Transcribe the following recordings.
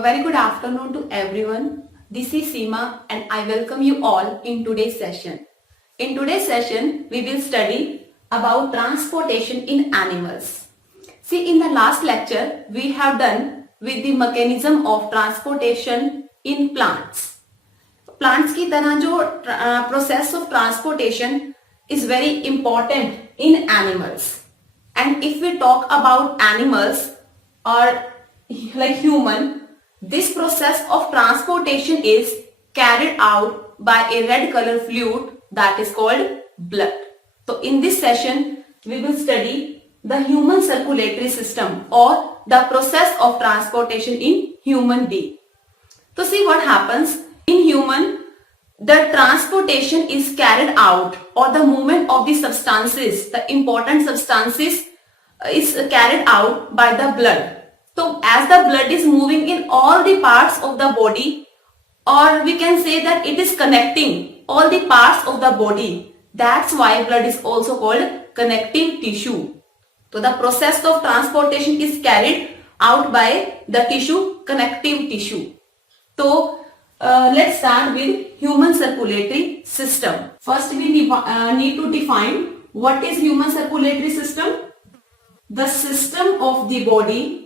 A very good afternoon to everyone. This is Seema and I welcome you all in today's session. In today's session, we will study about transportation in animals. See, in the last lecture, we have done with the mechanism of transportation in plants. Plants की तरह जो process of transportation is very important in animals. And if we talk about animals or like human, this process of transportation is carried out by a red color fluid that is called blood. So in this session, we will study the human circulatory system or the process of transportation in human being. So see what happens in human, the transportation is carried out or the movement of the substances, the important substances is carried out by the blood. So as the blood is moving in all the parts of the body, or we can say that it is connecting all the parts of the body. That's why blood is also called connective tissue. So the process of transportation is carried out by the tissue, connective tissue. So let's start with human circulatory system. First we need to define what is human circulatory system. The system of the body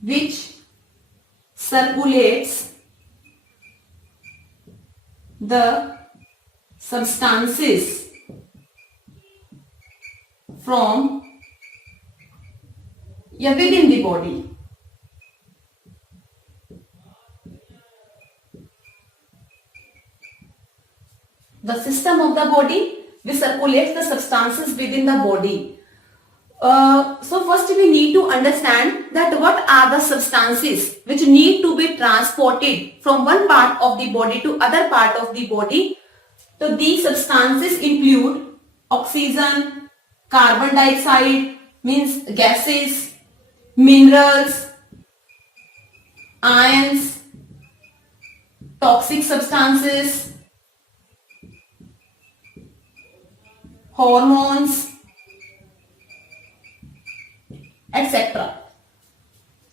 which circulates the substances from within the body. The system of the body which circulates the substances within the body. So first we need to understand that what are the substances which need to be transported from one part of the body to other part of the body. So these substances include oxygen, carbon dioxide means gases, minerals, ions, toxic substances, hormones, etc.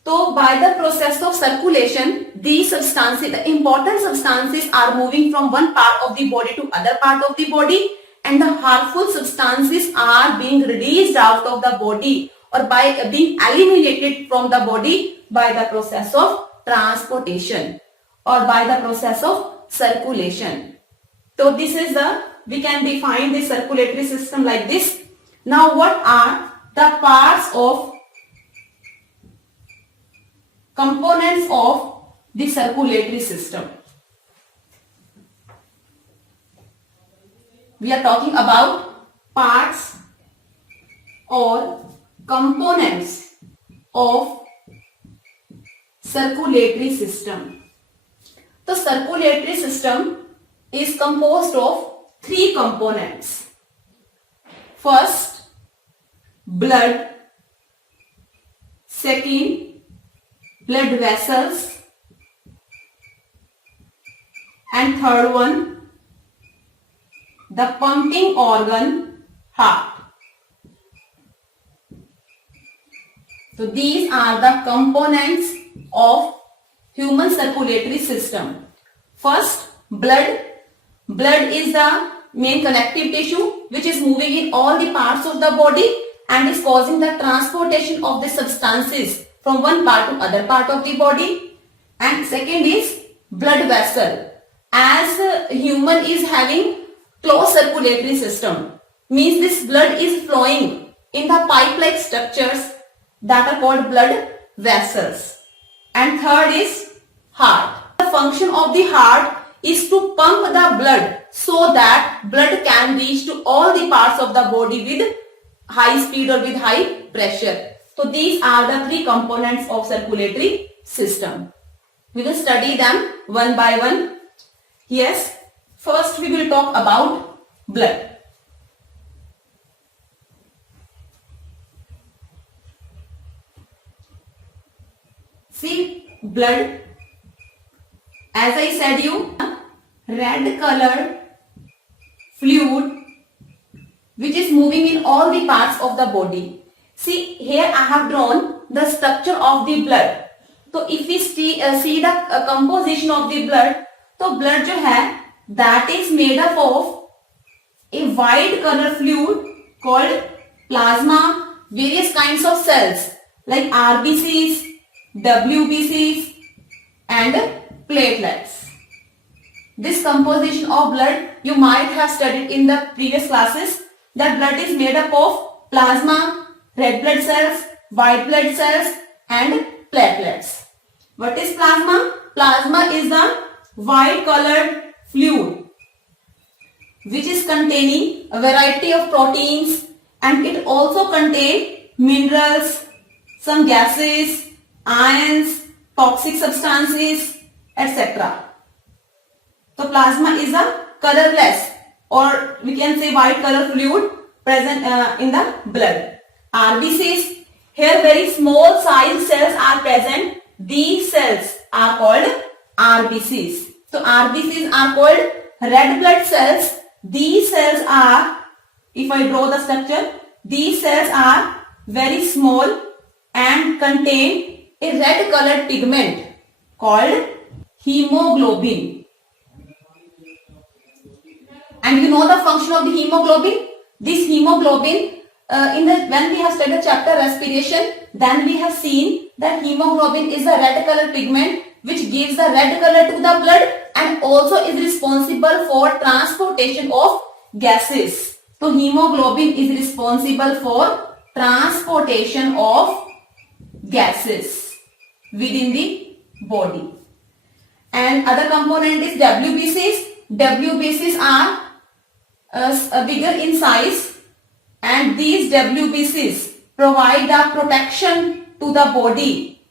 So by the process of circulation, these substances, the important substances are moving from one part of the body to other part of the body, and the harmful substances are being released out of the body or by being eliminated from the body by the process of transportation or by the process of circulation. So this is we can define the circulatory system like this. Now what are the parts of components of the circulatory system? We are talking about parts or components of circulatory system. The circulatory system is composed of three components. First, blood. Second, blood vessels, and third one, the pumping organ, heart. So these are the components of human circulatory system. First, blood. Blood is the main connective tissue which is moving in all the parts of the body and is causing the transportation of the substances from one part to other part of the body. And second is blood vessel. As human is having closed circulatory system, means this blood is flowing in the pipe-like structures that are called blood vessels. And third is heart. The function of the heart is to pump the blood so that blood can reach to all the parts of the body with high speed or with high pressure. So these are the three components of circulatory system. We will study them one by one. Yes, first we will talk about blood. See, blood, as I said you, red colored fluid which is moving in all the parts of the body. See, here I have drawn the structure of the blood. तो if we see the composition of the blood, तो blood जो है that is made up of a white color fluid called plasma, various kinds of cells like RBCs, WBCs and platelets. This composition of blood you might have studied in the previous classes. That blood is made up of plasma, red blood cells, white blood cells and platelets. What is plasma? Plasma is the white colored fluid which is containing a variety of proteins, and it also contains minerals, some gases, ions, toxic substances, etc. So plasma is a colorless, or we can say white color fluid present in the blood. RBCs, here very small size cells are present. These cells are called RBCs. So RBCs are called red blood cells. These cells are, if I draw the structure, these cells are very small and contain a red colored pigment called hemoglobin. And you know the function of the hemoglobin? This hemoglobin, when we have studied chapter respiration, then we have seen that hemoglobin is a red color pigment which gives the red color to the blood and also is responsible for transportation of gases. So hemoglobin is responsible for transportation of gases within the body. And other component is WBCs. WBCs are bigger in size, and these WBCs provide the protection to the body,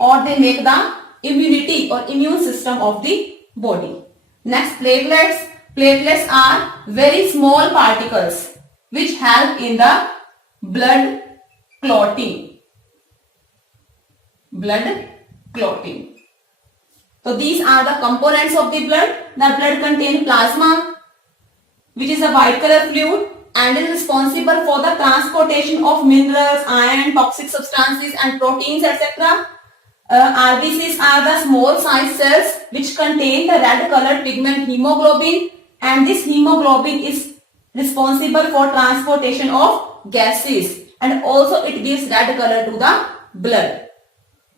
or they make the immunity or immune system of the body. Next, platelets. Platelets are very small particles which help in the blood clotting. Blood clotting. So these are the components of the blood. The blood contains plasma, which is a white color fluid and is responsible for the transportation of minerals, iron, toxic substances and proteins, etc. RBCs are the small size cells which contain the red colored pigment hemoglobin, and this hemoglobin is responsible for transportation of gases and also it gives red color to the blood.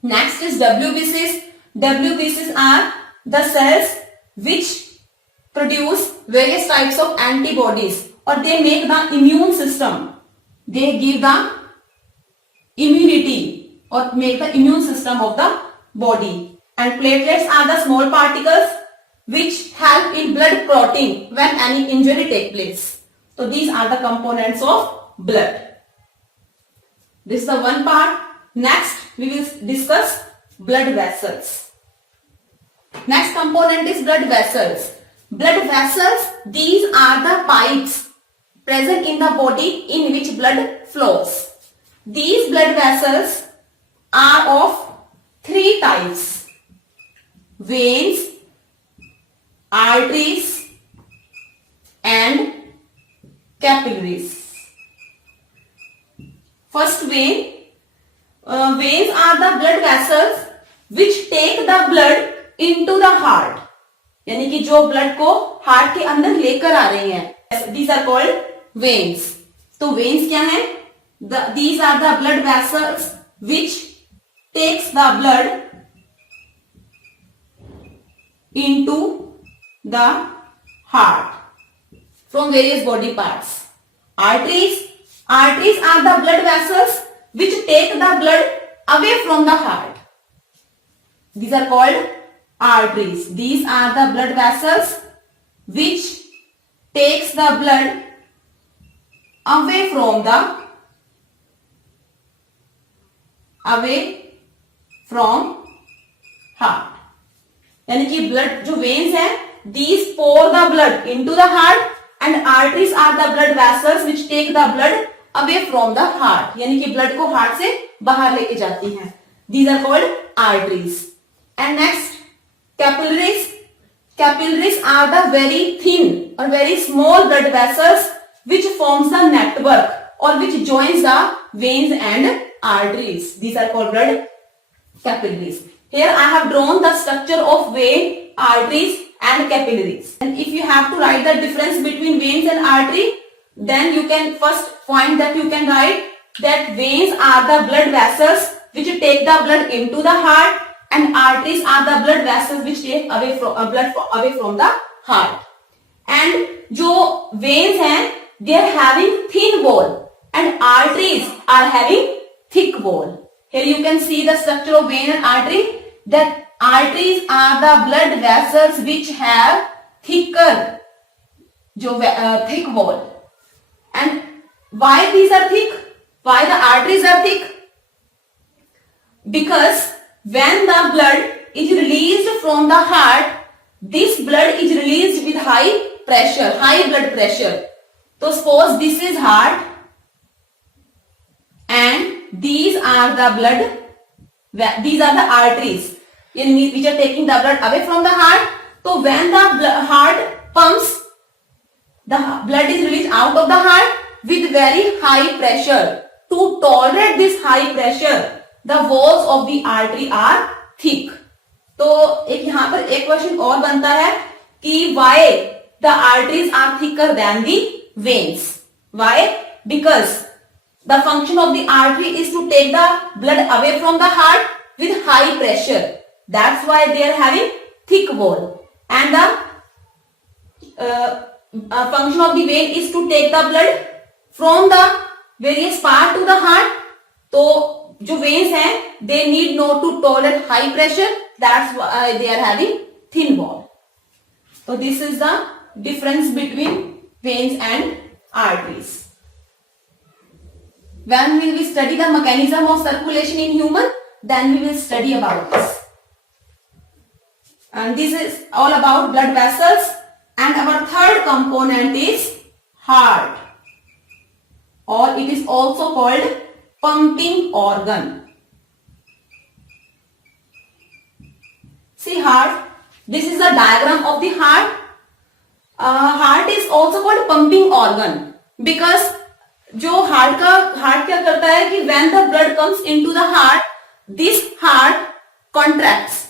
Next is WBCs. WBCs are the cells which produce various types of antibodies, or they make the immune system. They give the immunity or make the immune system of the body. And platelets are the small particles which help in blood clotting when any injury takes place. So these are the components of blood. This is the one part. Next we will discuss blood vessels. Next component is blood vessels. Blood vessels, these are the pipes present in the body in which blood flows. These blood vessels are of three types: veins, arteries and capillaries. First, vein. Veins are the blood vessels which take the blood into the heart. यानी कि जो blood को heart के अंदर लेकर आ रही हैं. These are called veins. तो veins क्या है? These are the blood vessels which takes the blood into the heart from various body parts. Arteries. Arteries are the blood vessels which take the blood away from the heart. These are called arteries. These are the blood vessels which takes the blood away from heart. यानी कि blood जो veins है, these pour the blood into the heart, and arteries are the blood vessels which take the blood away from the heart. यानी कि blood को heart से बाहर लेके जाती हैं. These are called arteries. And next, capillaries. Capillaries are the very thin or very small blood vessels which forms the network or which joins the veins and arteries. These are called blood capillaries. Here I have drawn the structure of vein, arteries and capillaries. And if you have to write the difference between veins and artery, then you can first point that you can write that veins are the blood vessels which take the blood into the heart, and arteries are the blood vessels which take away from blood away from the heart. And जो veins हैं, they are having thin wall and arteries are having thick wall. Here you can see the structure of vein and artery. That arteries are the blood vessels which have thicker thick wall. And why these are thick? Why the arteries are thick? Because when the blood is released from the heart, this blood is released with high pressure, high blood pressure. So suppose this is heart and these are the blood, these are the arteries which are taking the blood away from the heart. So when the heart pumps, the blood is released out of the heart with very high pressure. To tolerate this high pressure, the walls of the artery are thick. तो एक यहाँ पर एक question और बनता है कि why the arteries are thicker than the veins? Why? Because the function of the artery is to take the blood away from the heart with high pressure. That's why they are having thick wall. And the function of the vein is to take the blood from the various part to the heart. तो जो veins हैं, they need not to tolerate high pressure. That's why they are having thin wall. So this is the difference between veins and arteries. When we will study the mechanism of circulation in human, then we will study about this. And this is all about blood vessels. And our third component is heart, or it is also called pumping organ. See heart. This is a diagram of the heart. Heart is also called pumping organ because जो heart क्या करता है कि when the blood comes into the heart, this heart contracts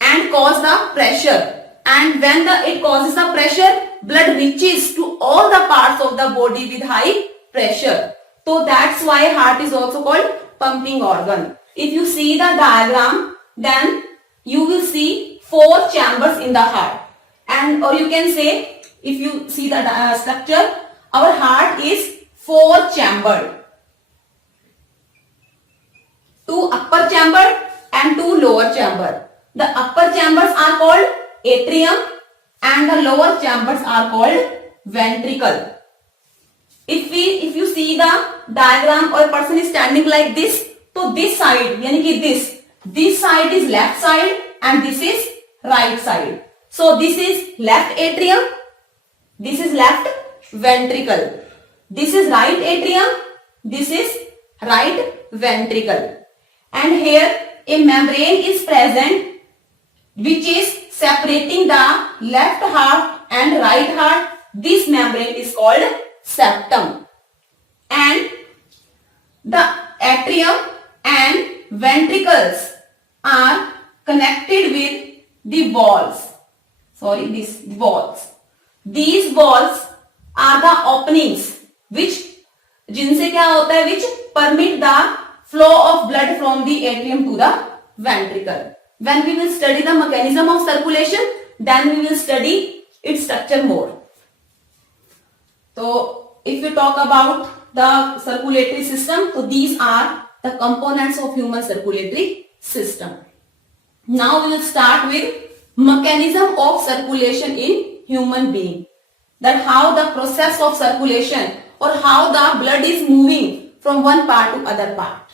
and cause the pressure, and when it causes the pressure, blood reaches to all the parts of the body with high pressure. So that's why heart is also called pumping organ. If you see the diagram, then you will see 4 chambers in the heart, and or you can say, if you see the structure, our heart is 4 chambered, 2 upper chamber and 2 lower chamber. The upper chambers are called atrium and the lower chambers are called ventricle. If you see the diagram, or a person is standing like this, so this side, यानी कि this side is left side and this is right side. So this is left atrium, this is left ventricle, this is right atrium, this is right ventricle. And here a membrane is present which is separating the left heart and right heart. This membrane is called septum. And the atrium and ventricles are connected with the walls. Sorry, these walls. These walls are the openings which जिनसे क्या होता है, which permit the flow of blood from the atrium to the ventricle. When we will study the mechanism of circulation, then we will study its structure more. So if we talk about the circulatory system, so these are the components of human circulatory system. Now we will start with mechanism of circulation in human being. That how the process of circulation or how the blood is moving from one part to other part.